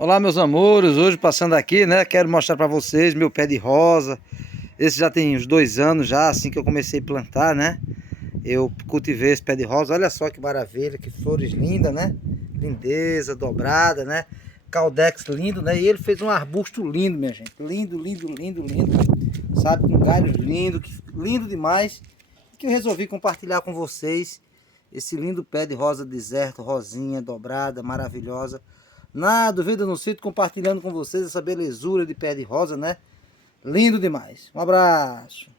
Olá, meus amores, hoje passando aqui, né, quero mostrar para vocês meu pé de rosa. Esse já tem uns 2 anos já, assim que eu comecei a plantar, né. Eu cultivei esse pé de rosa, olha só que maravilha, que flores lindas, né. Lindeza, dobrada, né. Caudex lindo, né, e ele fez um arbusto lindo, minha gente. Lindo, lindo, lindo, lindo, sabe, com galhos lindos, lindo demais. Que eu resolvi compartilhar com vocês esse lindo pé de rosa deserto, rosinha, dobrada, maravilhosa. Na dúvida no sítio, compartilhando com vocês essa belezura de pé de rosa, né? Lindo demais. Um abraço.